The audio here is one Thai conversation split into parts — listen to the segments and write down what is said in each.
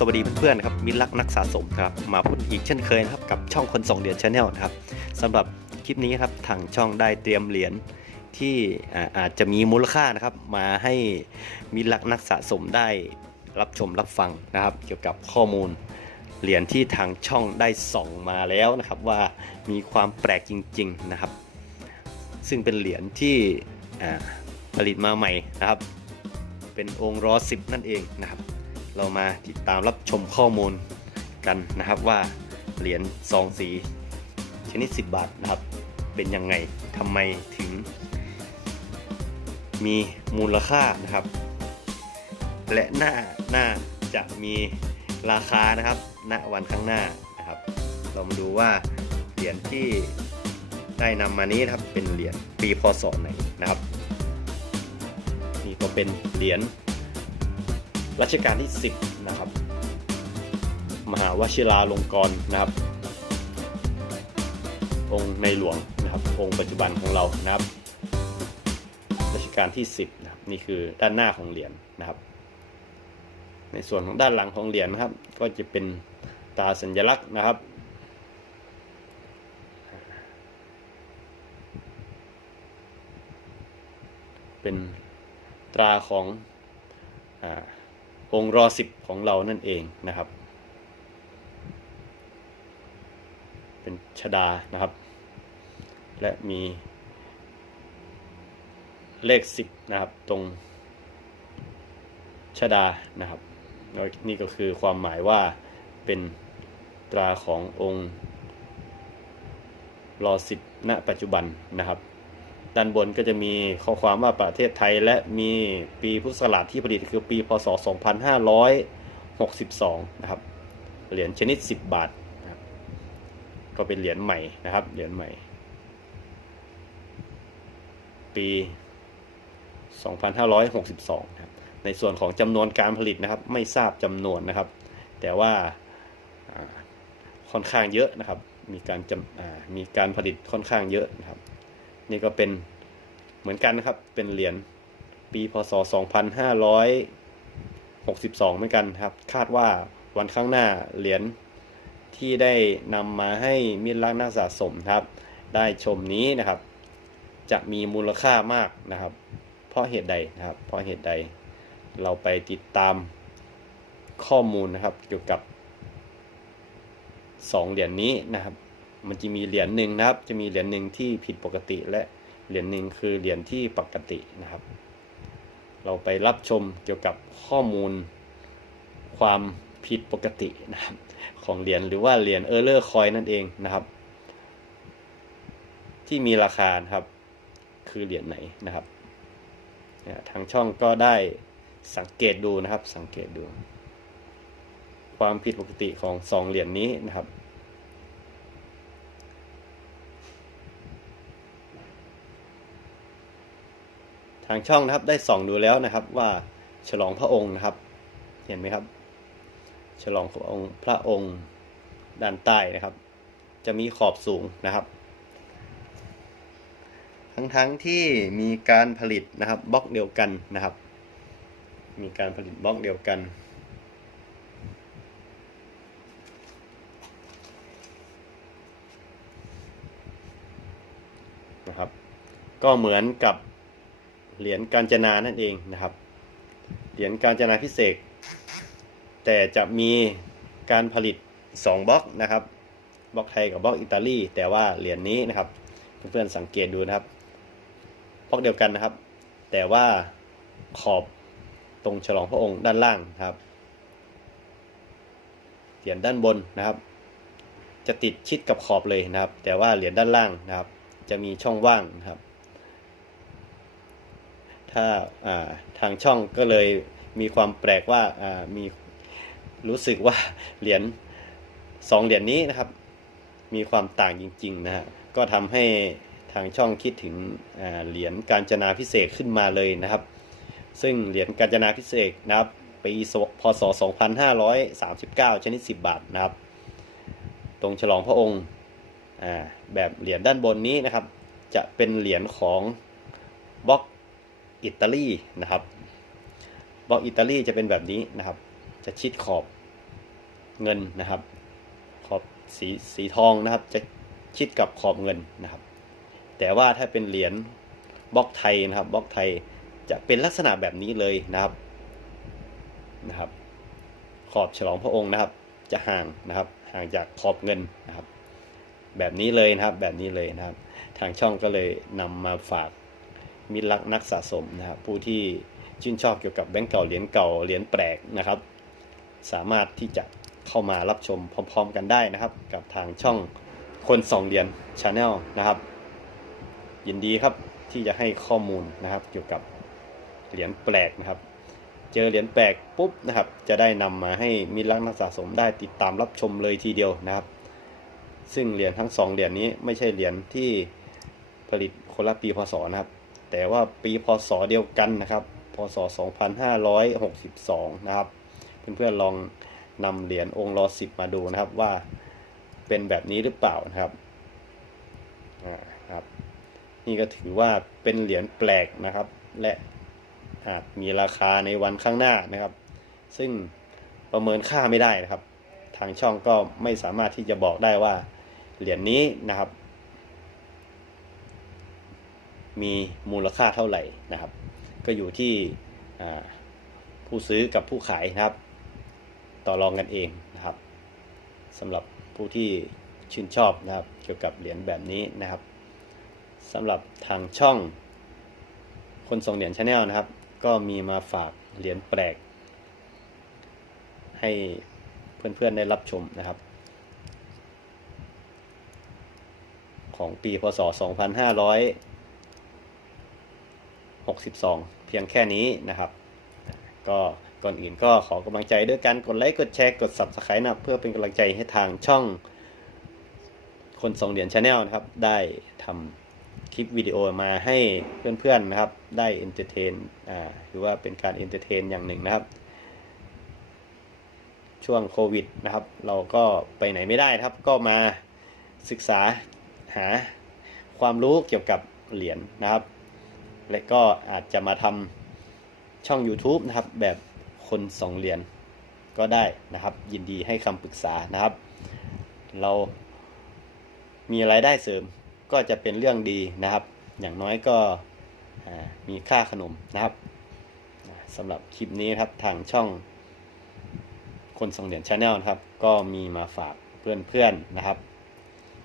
สวัสดีเพื่อนๆครับมิตรรักนักสะสมครับมาพูดอีกเช่นเคยนะครับกับช่องคนส่งเหรียญชาแนลนะครับสำหรับคลิปนี้ครับทางช่องได้เตรียมเหรียญที่อ่าอาจจะมีมูลค่านะครับ มาให้มิตรรักนักสะสมได้รับชมรับฟังนะครับ เกี่ยวกับข้อมูลเหรียญที่ทางช่องได้ส่องมาแล้วนะครับว่ามีความแปลกจริง ๆนะครับ ซึ่งเป็นเหรียญที่ผลิตมาใหม่นะครับ เป็นองค์รอสิบนั่นเองนะครับ เรามาติดตามรับชมข้อมูลกันนะครับว่าเหรียญซองสีชนิด 10 บาทนะครับ เป็นยังไงทำไมถึง มีมูลค่านะครับ และน่าหน่าจะมีราคานะครับณวันข้างหน้านะครับ เรามาดูว่าเหรียญที่ได้นำมานี้นะครับเป็นเหรียญปีพศไหนนะครับ นี่ก็เป็นเหรียญ รัชกาลที่ 10 นะครับ มหาวชิราลงกรณ์นะครับ องค์ในหลวงนะครับ องค์ปัจจุบันของเรานะครับ รัชกาลที่ 10 นะครับ นี่คือด้านหน้าของเหรียญนะครับ ในส่วนของด้านหลังของเหรียญนะครับ ก็จะเป็นตราสัญลักษณ์นะครับเป็นตราของอ่า องค์รอสิบของเรานั่นเองนะครับ เป็นชดานะครับ และมีเลขสิบนะครับตรงชดานะครับ นี่ก็คือความหมายว่าเป็นตราขององค์รอสิบณปัจจุบันนะครับ ด้านบนก็จะมีข้อความว่าประเทศไทยและมีปีพุทธศักราชที่ผลิตคือปีพศ 2562 นะครับ เหรียญชนิด 10 บาทนะครับก็เป็นเหรียญใหม่นะครับ เหรียญใหม่ ปี 2562นะครับในส่วนของจำนวนการผลิตนะครับ ไม่ทราบจำนวนนะครับ แต่ว่าค่อนข้างเยอะนะครับ มีการจมีการผลิตค่อนข้างเยอะนะครับ นี่ก็เป็นเหมือนกันนะครับ เป็นเหรียญปีพศ 2562 เหมือนกันครับ คาดว่าวันข้างหน้าเหรียญที่ได้นำมาให้มิตรรักนักสะสมครับ ได้ชมนี้นะครับ จะมีมูลค่ามากนะครับ เพราะเหตุใดนะครับ เพราะเหตุใดเราไปติดตามข้อมูลนะครับเกี่ยวกับ 2 เหรียญนี้นะครับ มันจะมีเหรียญหนึ่งนะครับ จะมีเหรียญหนึ่งที่ผิดปกติและเหรียญหนึ่งคือเหรียญที่ปกตินะครับ เราไปรับชมเกี่ยวกับข้อมูลความผิดปกตินะครับของเหรียญหรือว่าเหรียญเออร์เลอร์คอยนั่นเองนะครับ ที่มีราคาครับ คือเหรียญไหนนะครับทางช่องก็ได้สังเกตดูนะครับ สังเกตดู ความผิดปกติของสองเหรียญนี้นะครับ ทางช่องนะครับได้ส่องดูแล้วนะครับว่าฉลองพระองค์นะครับ เห็นไหมครับ ฉลองพระองค์พระองค์ด้านใต้นะครับ จะมีขอบสูงนะครับ ทั้งทั้งที่มีการผลิตนะครับบล็อกเดียวกันนะครับ มีการผลิตบล็อกเดียวกันนะครับ ก็เหมือนกับ เหรียญกาญจนานั่นเองนะครับ เหรียญกาญจนาพิเศษ แต่จะมีการผลิต 2บล็อกนะครับบล็อกไทยกับบล็อกอิตาลี แต่ว่าเหรียญนี้นะครับ เพื่อนๆสังเกตดูนะครับบล็อกเดียวกันนะครับ แต่ว่าขอบตรงฉลองพระองค์ด้านล่างครับเหรียญด้านบนนะครับ จะติดชิดกับขอบเลยนะครับ แต่ว่าเหรียญด้านล่างนะครับ จะมีช่องว่างนะครับ ถ้าทางช่องก็เลยมีความแปลกว่ามีรู้สึกว่าเหรียญสองเหรียญนี้นะครับ มีความต่างจริงๆนะฮะก็ทำให้ทางช่องคิดถึงเหรียญการจนาพิเศษขึ้นมาเลยนะครับ ซึ่งเหรียญการจนาพิเศษนะครับปีพศ 2539 ชนิด 10 บาทนะครับ ตรงฉลองพระองค์แบบเหรียญด้านบนนี้นะครับ จะเป็นเหรียญของบล็อก อิตาลีนะครับบล็อกอิตาลีจะเป็นแบบนี้นะครับ จะชิดขอบเงินนะครับ ขอบสีสีทองนะครับ จะชิดกับขอบเงินนะครับ แต่ว่าถ้าเป็นเหรียญบล็อกไทยนะครับบล็อกไทยจะเป็นลักษณะแบบนี้เลยนะครับนะครับ ขอบฉลองพระองค์นะครับ จะห่างนะครับ ห่างจากขอบเงินนะครับ แบบนี้เลยนะครับแบบนี้เลยนะครับ ทางช่องก็เลยนำมาฝาก มิตรรักนักสะสมนะครับผู้ที่ชื่นชอบเกี่ยวกับแบงก์เก่าเหรียญเก่าเหรียญแปลกนะครับ สามารถที่จะเข้ามารับชมพร้อม ๆ กันได้นะครับ กับทางช่องคนสองเหรียญชาแนลนะครับยินดีครับที่จะให้ข้อมูลนะครับ เกี่ยวกับเหรียญแปลกนะครับ เจอเหรียญแปลกปุ๊บนะครับ จะได้นำมาให้มิตรรักนักสะสมได้ติดตามรับชมเลยทีเดียวนะครับ ซึ่งเหรียญทั้งสองเหรียญนี้ไม่ใช่เหรียญที่ผลิตคนละปีพศนะครับ แต่ว่าปีพศเดียวกันนะครับ พศ 2562 นะครับ เพื่อนๆลองนำเหรียญองค์รอสิบมาดูนะครับว่าเป็นแบบนี้หรือเปล่านะครับอ่าครับ นี่ก็ถือว่าเป็นเหรียญแปลกนะครับ และอาจมีราคาในวันข้างหน้านะครับ ซึ่งประเมินค่าไม่ได้นะครับ ทางช่องก็ไม่สามารถที่จะบอกได้ว่าเหรียญนี้นะครับ มีมูลค่าเท่าไหร่นะครับ ก็อยู่ที่ผู้ซื้อกับผู้ขายนะครับ ต่อรองกันเองนะครับสำหรับผู้ที่ชื่นชอบนะครับ เกี่ยวกับเหรียญแบบนี้นะครับสำหรับทางช่อง คนส่งเหรียญชาแนลนะครับ ก็มีมาฝากเหรียญแปลก ให้เพื่อนๆได้รับชมนะครับ ของปีพศ 62 เพียงแค่นี้นะครับ ก็ก่อนอื่นก็ขอกำลังใจด้วยการกดไลค์ กดแชร์ กด Subscribe นะเพื่อเป็นกำลังใจให้ทางช่อง คนส่งเหรียญชาแนลนะครับ ได้ทำคลิปวิดีโอมาให้เพื่อนๆนะครับ ได้เอนเตอร์เทนอ่าหรือว่าเป็นการเอนเตอร์เทนอย่างหนึ่งนะครับ ช่วงโควิดนะครับ เราก็ไปไหนไม่ได้ครับ ก็มาศึกษาหาความรู้เกี่ยวกับเหรียญนะครับ และก็อาจจะมาทำช่อง YouTube นะครับ แบบคนสองเหรียญก็ได้นะครับ ยินดีให้คำปรึกษานะครับ เรามีรายได้เสริมก็จะเป็นเรื่องดีนะครับ อย่างน้อยก็มีค่าขนมนะครับสำหรับคลิปนี้ครับทางช่องคนส่งเหรียญชาแนลนะครับ ก็มีมาฝากเพื่อนๆนะครับ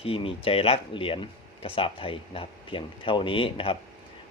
ที่มีใจรักเหรียญกระสาบไทยนะครับ เพียงเท่านี้นะครับ